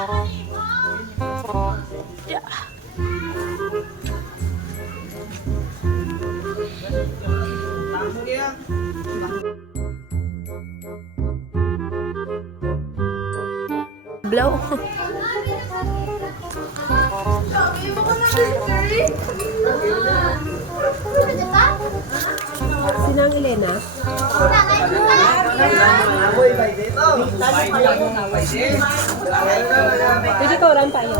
Yeah. Blow. Sinang Elena? Pwede ko rin tayo.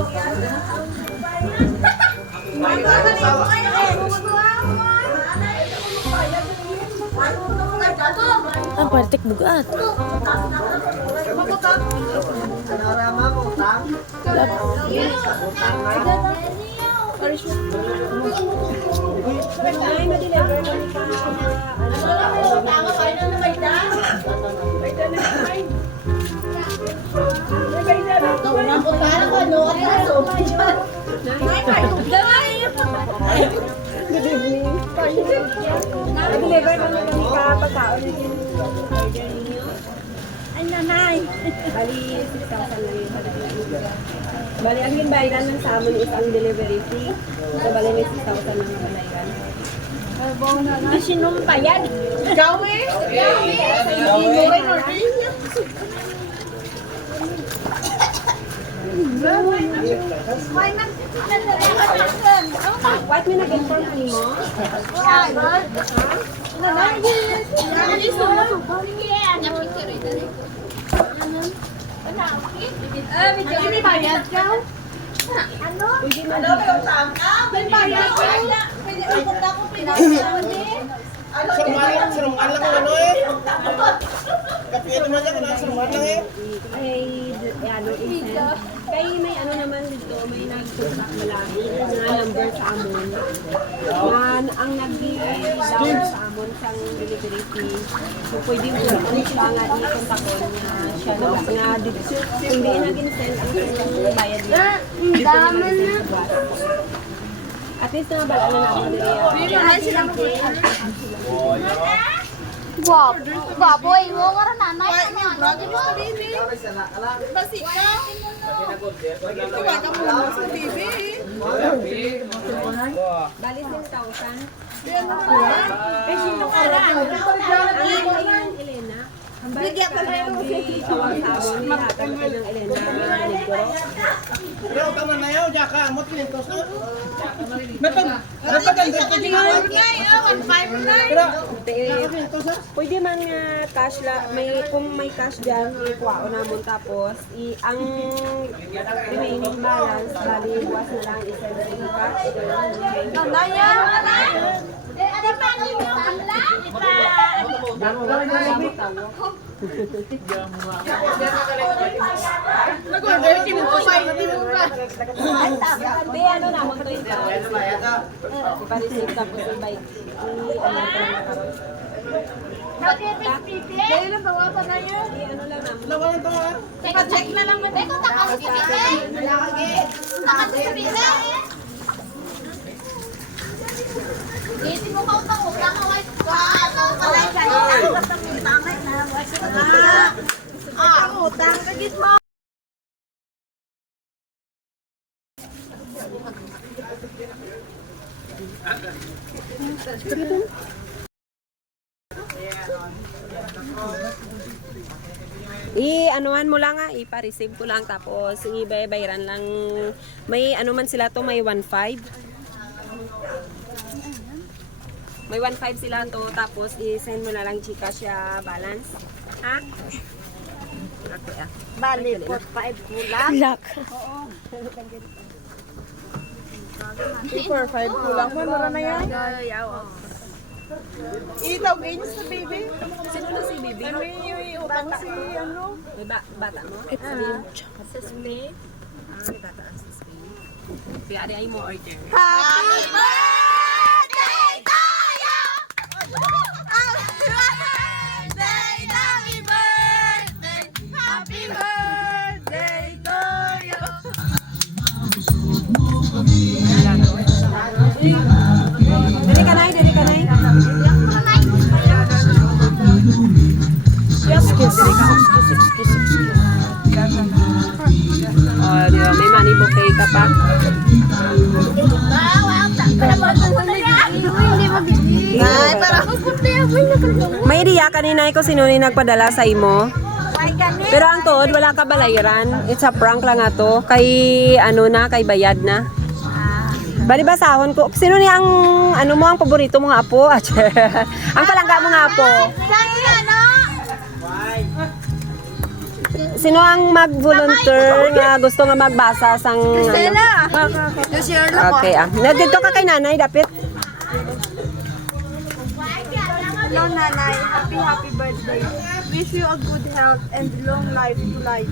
Ang partik bugat. Ay, ma-deliver na ni ka. Good evening. Ma-deliver na ni ka pagkaon na yung order ninyo. Ay, nanay. Bali, 6,000 lang yung pagkaon. Bali, ang ginbayaran ng sa amin is ang delivery fee. So, bali, may 6,000 lang yung bayaran. Sinumpa yan. Ikaw eh. Hindi mo rin order niya. What may nag-inform ka mo? Hindi bayad ka? Ano? Hindi bayad ka? Pwede ako ako pinag-awan eh. Sarungan lang ang ano eh. Kapit naman yan, sarungan lang eh. Ay, ano, isend. Kaya may ano naman dito, may nag-contact malaki na number sa amon. Ang nag-down sa amon sa delivery fee. So, pwede mo sila nga i-contact ko niya siya nga dito. Hindi na ginsend ang bayad niya. Dito niya mag-send sa bus. At least na bala na namin nila. Wow, baboy mo nga nanay. Basi ka. Tuwa ka mo sa TV. Bali 6,000. Eh, sino ka rin? Ang Elena. Bigyan ko na yung tawag sa amon. Nihatag ka ng Elena. Negro. Pero tama na yun, Jaka. Amot kinintos na. Pwede man nga cash la, kung may cash dyan, ikuha na mo tapos ang remaining balance, bali buwas na lang isend sa cash. Hindi, ano na, mag-trade ka. Ipareceive tapos i-bike. Kaya lang bawasan na yun. Ano lang na. Lawan ito ha. Check na lang mo. Teko, takal sa bibig. Takal sa bibig. Hindi mo ka utang. Utang ka white. Ano, palay ka nila. Tamay na. Utang ka gito. Anuhan mo lang nga, ipa-receive ko lang tapos i-bayaran lang. May ano man sila to, may 1.5. May 1.5 sila to tapos i-send mo na lang Gcash ya balance. Ha? Okay ah. Bali, 4-5 kulang. Lock. 4-5 kulang mo, mara na yan. Itaw ganyan sa baby. Sino na si Bibi? May utang si ano. May bata mo? Sa Spain. May bata ang sa Spain. Kaya ay mo order. Happy birthday to you! Happy birthday! Happy birthday to you! Dali ka na, dali ka na. Excuse. pa? Ay, parang May idea kanina ko sino ni nagpadala sa imo. Pero ang tuod, wala ka balayaran. It's a prank lang ato. Kay ano na, kay bayad na. Bali basahon ko. Sino ni ang ano mo ang paborito mo nga apo? Ang palangga mo nga apo. Sino ang mag-volunteer nga gusto nga magbasa sang ano? Okay ah. Nandito ka kay nanay dapit. Hello, Nanay. Happy birthday. Wish you a good health and long life to life.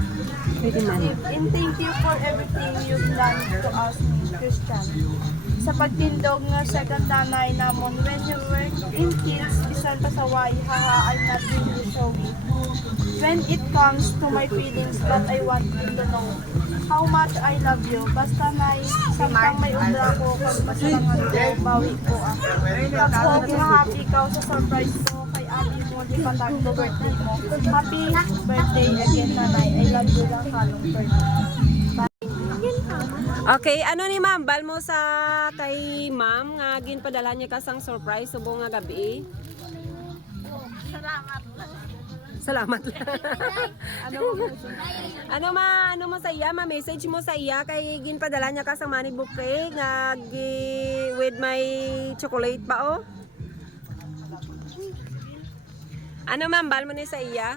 And thank you for everything you've done to us, Christian. Sa pagtindog nga second nanay namon, when you were in kids, bisan pa sa way, haha, I'm not really sorry. When it comes to my feelings, but I want you to know how much I love you. Basta nay, samtang may ubra ko, kung masalangan ko, bawi ko ah. Tapos, happy ka sa surprise ko kay ate mo, di patag ko birthday mo. Happy birthday again, nanay. I love you lang kalong birthday. Okay, ano ni ma'am? Bal mo sa kay ma'am nga ginpadala niya ka sang surprise subong nga gabi. Salamat lang. ano mo sa iya, ma-message mo sa iya kay ginpadala niya ka sang money bouquet nga with my chocolate pa oh. Ano ma'am, bal mo ni sa iya?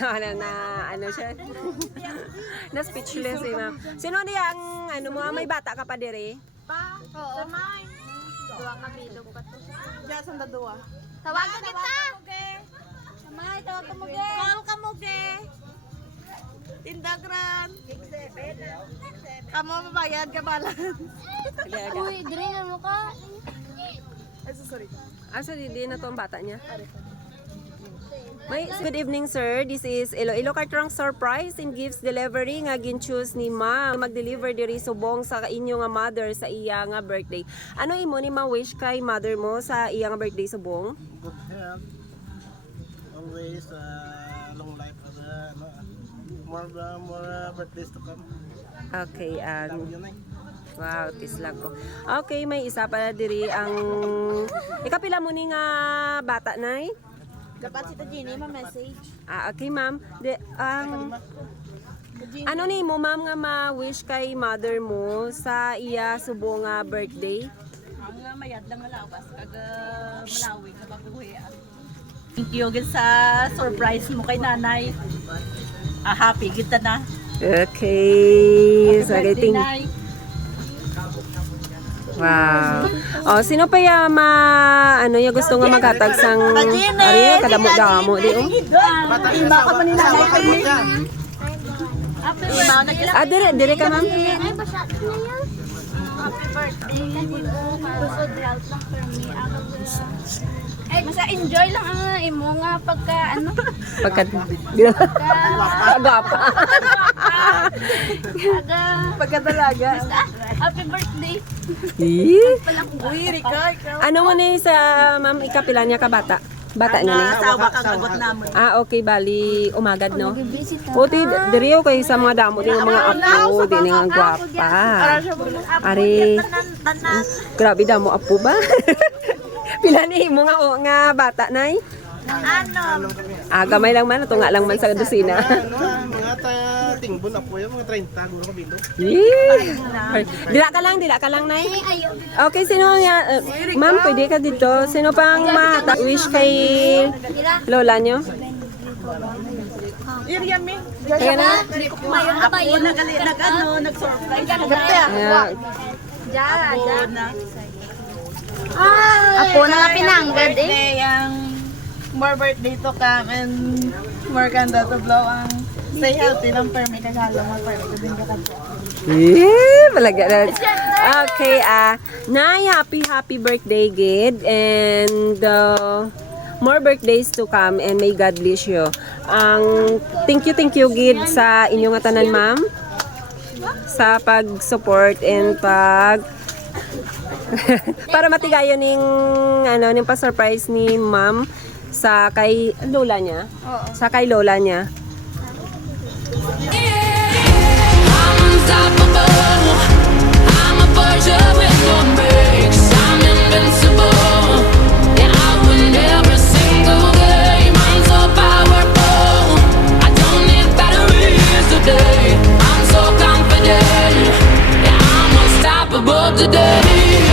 ano siya? Na speechless eh ma'am. Sino niya ang ano mo, may bata ka pa dire? Oo. Dua ka bilog pa to. Diyan sa dadua. Tawagan kita! Samay, tawag ka mo, ge! Call ka mo, ge! Tindagran. Kamu mabayad ka balan. Uy, drain mo ka. Ay, sorry. Asa di na to ang bata niya? Good evening sir, this is Iloilo Cartrong Surprise and Gifts Delivery nga gin-choose ni ma'am mag-deliver diri subong sa inyo nga mother sa iya nga birthday. Ano imo ni ma-wish kay mother mo sa iya nga birthday subong? Good health. Always long life more birthdays to come. Okay, Yun eh. wow, tislag ko. Okay, may isa pa diri ang ikapila mo ni nga bata nay? Dapat si Tajini ma-message. Okay ma'am. Ano ni mo ma'am nga ma-wish kay mother mo sa iya subong nga birthday? Ang mayad lang alawas kag Malawi nga mabuhi. Thank you gid sa surprise mo kay nanay. Happy kita na. Okay. So, Birthday, getting... Nay. Wow. Oh, sino pa ya ano ya gusto nga maghatag sang ari kadamo-damo di oh. Ima ka man ni nanay kay. Dire ka ma'am. Ay, basa na yan. Happy birthday. Kusod health lang for me. Ay, basta enjoy lang ang imo nga pagka, ano, Agapa. Pagkadalaga. happy birthday. Uy, Rika, ikaw. Ano mo ni sa ma'am ikapila niya ka bata? Bata niya ni. Asawa kang agot namon. Okay, bali umagad no. Puti diriyo kay sa mga damo din mga apo, din nga gwapa. Ari. Grabe damo apo ba? Pila ni mo nga bata nay? Ano? Gamay lang man, ito nga lang man sa dosina. Mga tingbon na po yung mga 30 guro ko bilo. Dila ka lang, nay. Okay, sino nga, ma'am, pwede ka dito. Sino pang wish kay lola nyo? Iriami. Kaya na? Mayon ka ba yun? Nag-surprise. Ayan. Apo na nga pinanggad eh. Birthday ang more birthday to come and more ganda to blow ang stay healthy lang per me kagalo mo per me din ka kadto. Malaga na. Okay, nay, happy birthday, Gid. And more birthdays to come and may God bless you. Thank you, Gid, sa inyong tanan, ma'am. Sa pag-support and para matigayon ning pa-surprise ni ma'am sa kay lola niya. Sa kay lola niya. unstoppable. I'm a virgin with no brakes. I'm invincible. Yeah, I win every single game. I'm so powerful. I don't need batteries today. I'm so confident. Yeah, I'm unstoppable today.